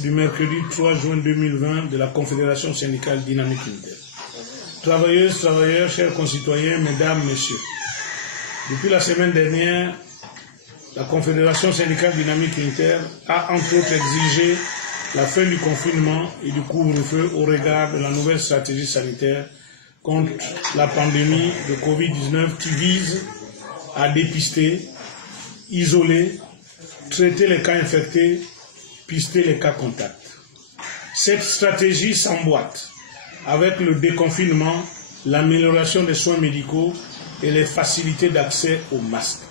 Du mercredi 3 juin 2020 de la Confédération syndicale dynamique unitaire. Travailleuses, travailleurs, chers concitoyens, mesdames, messieurs. Depuis la semaine dernière, la Confédération syndicale dynamique unitaire a entre autres exigé la fin du confinement et du couvre-feu au regard de la nouvelle stratégie sanitaire contre la pandémie de Covid-19 qui vise à dépister, isoler, traiter les cas infectés, pister les cas contacts. Cette stratégie s'emboîte avec le déconfinement, l'amélioration des soins médicaux et les facilités d'accès aux masques.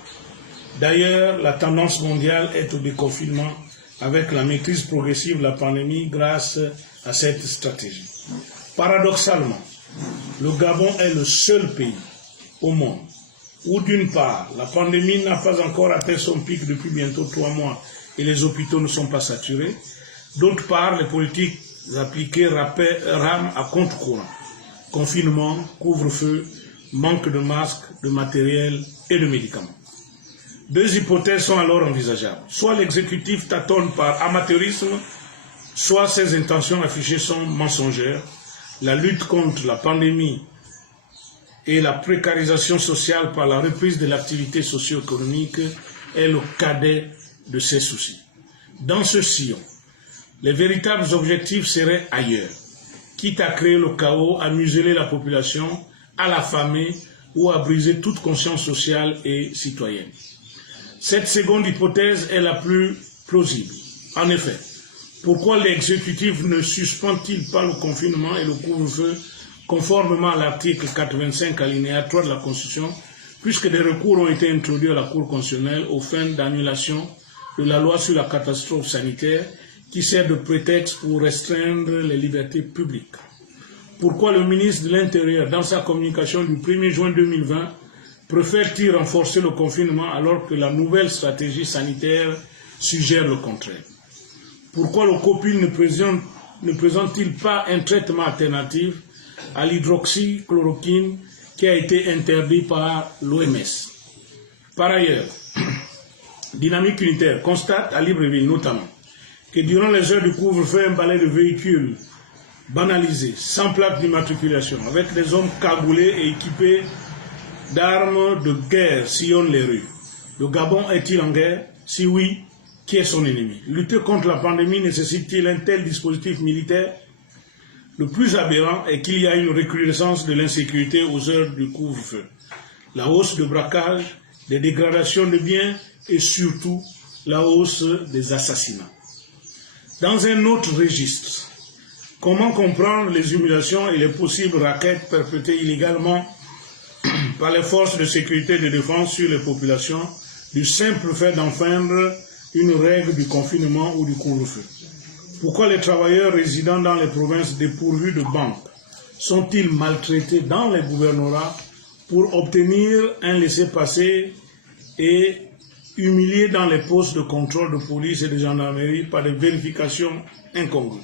D'ailleurs, la tendance mondiale est au déconfinement avec la maîtrise progressive de la pandémie grâce à cette stratégie. Paradoxalement, le Gabon est le seul pays au monde où d'une part, la pandémie n'a pas encore atteint son pic depuis bientôt 3 mois et les hôpitaux ne sont pas saturés. D'autre part, les politiques appliquées rament à contre-courant. Confinement, couvre-feu, manque de masques, de matériel et de médicaments. Deux hypothèses sont alors envisageables. Soit l'exécutif tâtonne par amateurisme, soit ses intentions affichées sont mensongères. La lutte contre la pandémie et la précarisation sociale par la reprise de l'activité socio-économique est le cadet de ses soucis. Dans ce sillon, les véritables objectifs seraient ailleurs, quitte à créer le chaos, à museler la population, à l'affamer ou à briser toute conscience sociale et citoyenne. Cette seconde hypothèse est la plus plausible. En effet, pourquoi l'exécutif ne suspend-il pas le confinement et le couvre-feu conformément à l'article 85 alinéa 3 de la Constitution, puisque des recours ont été introduits à la Cour constitutionnelle aux fins d'annulation de la loi sur la catastrophe sanitaire qui sert de prétexte pour restreindre les libertés publiques. Pourquoi le ministre de l'Intérieur, dans sa communication du 1er juin 2020, préfère-t-il renforcer le confinement alors que la nouvelle stratégie sanitaire suggère le contraire? Pourquoi le COPIL ne présente-t-il pas un traitement alternatif à l'hydroxychloroquine qui a été interdit par l'OMS? Par ailleurs, Dynamique unitaire constate à Libreville notamment que durant les heures du couvre-feu, un balai de véhicules banalisés, sans plaque d'immatriculation, avec des hommes cagoulés et équipés d'armes de guerre sillonnent les rues. Le Gabon est-il en guerre? Si oui, qui est son ennemi? Lutter contre la pandémie nécessite-t-il un tel dispositif militaire? Le plus aberrant est qu'il y a une recrudescence de l'insécurité aux heures du couvre-feu. La hausse de braquage, des dégradations de biens et surtout la hausse des assassinats. Dans un autre registre, comment comprendre les humiliations et les possibles raquettes perpétrées illégalement par les forces de sécurité et de défense sur les populations du simple fait d'enfreindre une règle du confinement ou du couvre-feu? Pourquoi les travailleurs résidant dans les provinces dépourvues de banques sont-ils maltraités dans les gouvernorats pour obtenir un laissez-passer et humiliés dans les postes de contrôle de police et de gendarmerie par des vérifications incongrues,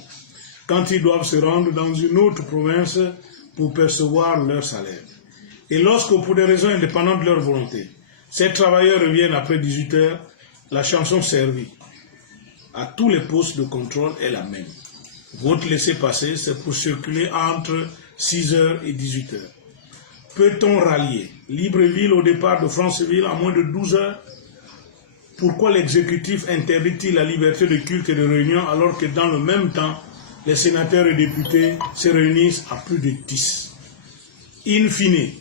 quand ils doivent se rendre dans une autre province pour percevoir leur salaire? Et lorsque, pour des raisons indépendantes de leur volonté, ces travailleurs reviennent après 18 heures, la chanson servie à tous les postes de contrôle est la même. Votre laissez-passer, c'est pour circuler entre 6 heures et 18 heures. Peut-on rallier Libreville au départ de Franceville en moins de 12 heures? Pourquoi l'exécutif interdit-il la liberté de culte et de réunion alors que dans le même temps, les sénateurs et députés se réunissent à plus de 10? In fine,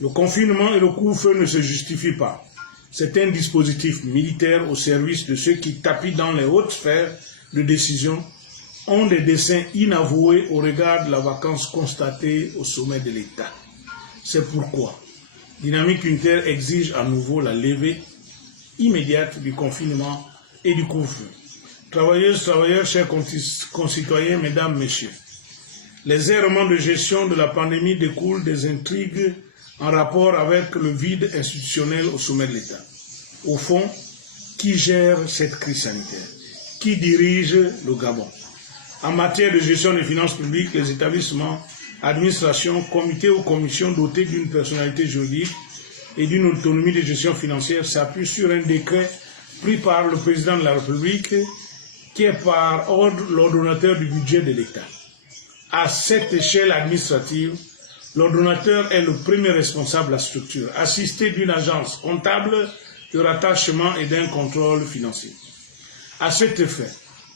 le confinement et le couvre-feu ne se justifient pas. C'est un dispositif militaire au service de ceux qui tapis dans les hautes sphères de décision, ont des desseins inavoués au regard de la vacance constatée au sommet de l'État. C'est pourquoi Dynamique unitaire exige à nouveau la levée immédiate du confinement et du couvre-feu. Travailleuses, travailleurs, chers concitoyens, mesdames, messieurs, les errements de gestion de la pandémie découlent des intrigues en rapport avec le vide institutionnel au sommet de l'État. Au fond, qui gère cette crise sanitaire? Qui dirige le Gabon? En matière de gestion des finances publiques, les établissements, administrations, comités ou commissions dotés d'une personnalité juridique et d'une autonomie de gestion financière s'appuient sur un décret pris par le président de la République qui est par ordre l'ordonnateur du budget de l'État. À cette échelle administrative, l'ordonnateur est le premier responsable de la structure, assisté d'une agence comptable de rattachement et d'un contrôle financier. À cet effet,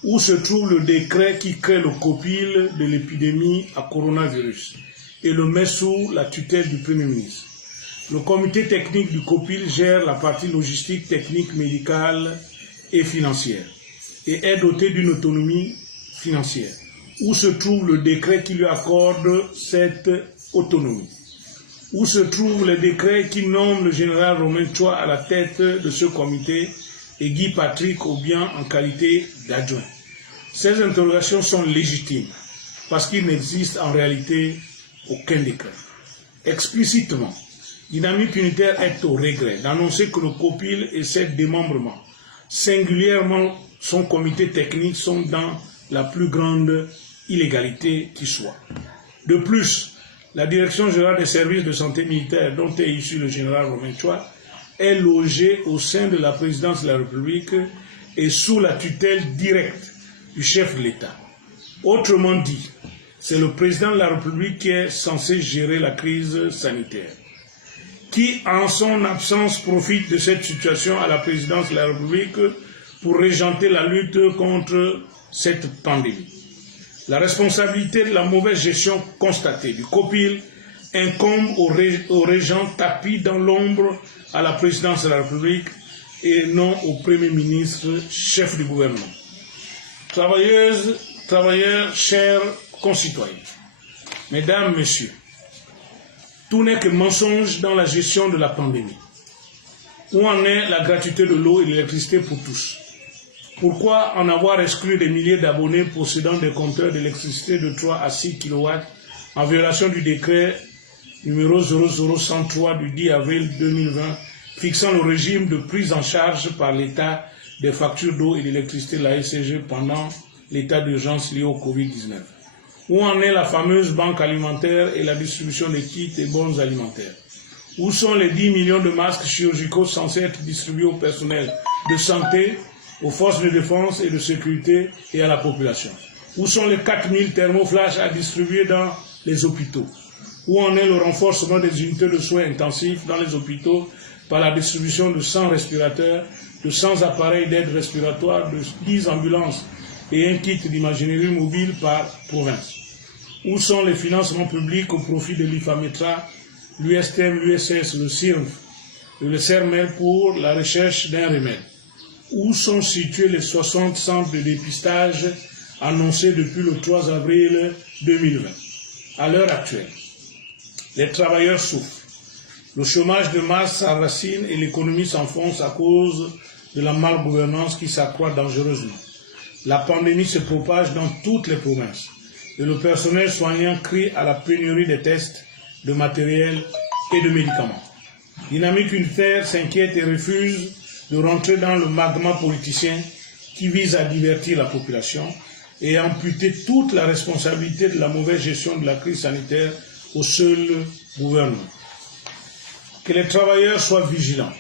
où se trouve le décret qui crée le COPIL de l'épidémie à coronavirus et le met sous la tutelle du Premier ministre. Le comité technique du COPIL gère la partie logistique, technique, médicale et financière et est doté d'une autonomie financière, où se trouve le décret qui lui accorde cette autonomie, où se trouve le décret qui nomme le général Romain Choi à la tête de ce comité et Guy Patrick Obiang en qualité d'adjoint. Ces interrogations sont légitimes parce qu'il n'existe en réalité aucun décret. Explicitement, Dynamique Unitaire est au regret d'annoncer que le COPIL et ses démembrements, singulièrement son comité technique, sont dans la plus grande illégalité qui soit. De plus, la Direction générale des services de santé militaire, dont est issu le général Romain Choi, est logée au sein de la présidence de la République et sous la tutelle directe du chef de l'État. Autrement dit, c'est le président de la République qui est censé gérer la crise sanitaire, qui en son absence profite de cette situation à la présidence de la République pour régenter la lutte contre cette pandémie. La responsabilité de la mauvaise gestion constatée du COPIL incombe au régent tapis dans l'ombre à la présidence de la République et non au Premier ministre, chef du gouvernement. Travailleuses, travailleurs, chers concitoyens, mesdames, messieurs, tout n'est que mensonge dans la gestion de la pandémie. Où en est la gratuité de l'eau et de l'électricité pour tous? Pourquoi en avoir exclu des milliers d'abonnés possédant des compteurs d'électricité de 3 à 6 kW en violation du décret numéro 0003 du 10 avril 2020 fixant le régime de prise en charge par l'État des factures d'eau et d'électricité de la SCG pendant l'état d'urgence lié au Covid-19? Où en est la fameuse banque alimentaire et la distribution des kits et bons alimentaires? Où sont les 10 millions de masques chirurgicaux censés être distribués au personnel de santé, aux forces de défense et de sécurité et à la population? Où sont les 4000 thermoflash à distribuer dans les hôpitaux? Où en est le renforcement des unités de soins intensifs dans les hôpitaux par la distribution de 100 respirateurs, de 100 appareils d'aide respiratoire, de 10 ambulances et un kit d'imagerie mobile par province? Où sont les financements publics au profit de l'IFAMETRA, l'USTM, l'USS, le CIRF et le CERMEL pour la recherche d'un remède? Où sont situés les 60 centres de dépistage annoncés depuis le 3 avril 2020? À l'heure actuelle, les travailleurs souffrent. Le chômage de masse s'enracine et l'économie s'enfonce à cause de la malgouvernance qui s'accroît dangereusement. La pandémie se propage dans toutes les provinces et le personnel soignant crie à la pénurie des tests, de matériel et de médicaments. Dynamique Unitaire s'inquiète et refuse de rentrer dans le magma politicien qui vise à divertir la population et à amputer toute la responsabilité de la mauvaise gestion de la crise sanitaire au seul gouvernement. Que les travailleurs soient vigilants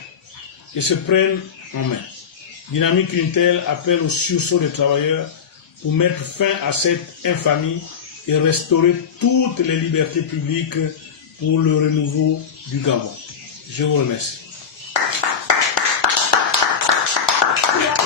et se prennent en main. Dynamique Unitaire appelle au sursaut des travailleurs pour mettre fin à cette infamie et restaurer toutes les libertés publiques pour le renouveau du Gabon. Je vous remercie.